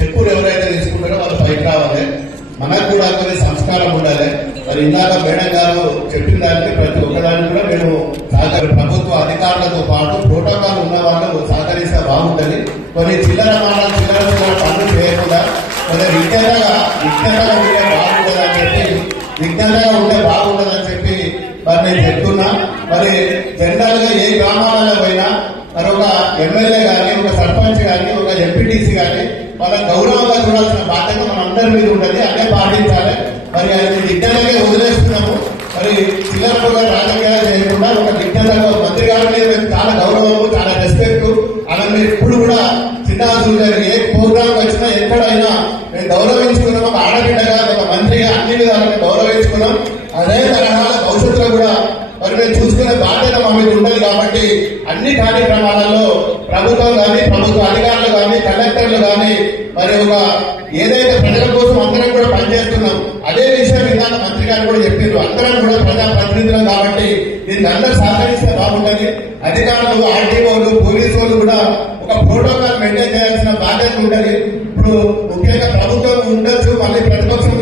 చెప్పులు ఎవరైతే తీసుకుంటారో వాళ్ళు పైకి రావాలి. మనకు కూడా కొన్ని సంస్కారం ఉండాలి. మరి ఇందాక మేడం గారు చెప్పిన దానికి ప్రతి ఒక్కదానికి కూడా మేము ప్రభుత్వ అధికారులతో పాటు ప్రోటోకాల్ ఉన్న వాళ్ళు సహకరిస్తే బాగుంటుంది. కొన్ని చిల్లర పనులు చేయకుండా కొన్ని విజ్ఞతగా ఉంటే బాగుంటుందని చెప్పి మరి నేను చెప్తున్నా. మరి జనరల్ గా ఏ గ్రామాలలో పోయినా మరి ఒక ఎమ్మెల్యే గాని, ఒక సర్పంచ్ గాని, ఒక ఎంపీటీసీ గాని వాళ్ళ గౌరవంగా చూడాల్సిన బాధ్యత మన అందరి మీద ఉంటుంది. అదే పాటించాలి. మరి అది విజ్ఞతగా వదిలేస్తున్నాము. మరి చిల్లరగా రాజకీయాలు చేయకుండా ఒక విజ్ఞతగా మంత్రి గారి మీద మేము చాలా గౌరవము, చాలా రెస్పెక్ట్. అలా మీరు ఇప్పుడు కూడా చిన్న ఏ ప్రోగ్రామ్ వచ్చినా ఎక్కడైనా మేము గౌరవించుకున్నాం. ఒక ఆడబిడ్డగా, ఒక మంత్రిగా అన్ని విధాలుగా గౌరవించుకున్నాం. అదే తరహాల భవిష్యత్తులో కూడా మరి మేము చూసుకునే బాధ్యత మా మీద ఉంటుంది. కాబట్టి అన్ని కార్యక్రమాలలో ప్రభుత్వం కానీ, ప్రభుత్వ అధికారులు కానీ, కలెక్టర్లు కానీ మరి ఒక ఏదైతే ప్రజల కోసం అందరం కూడా పనిచేస్తున్నాం అదే విషయం ఇందాక మంత్రి గారు కూడా చెప్పారు. అందరం కూడా ప్రజా ప్రతినిధులు కాబట్టి దీనికి అందరూ సహకరిస్తే బాగుంటుంది. అధికారులు, ఆర్టీఓలు, పోలీసు వాళ్ళు కూడా ఒక ప్రోటోకాల్ మెయింటైన్ చేయాల్సిన బాధ్యత ఉంటుంది. ఇప్పుడు ముఖ్యంగా ప్రభుత్వం ఉండొచ్చు, మళ్ళీ ప్రతిపక్షం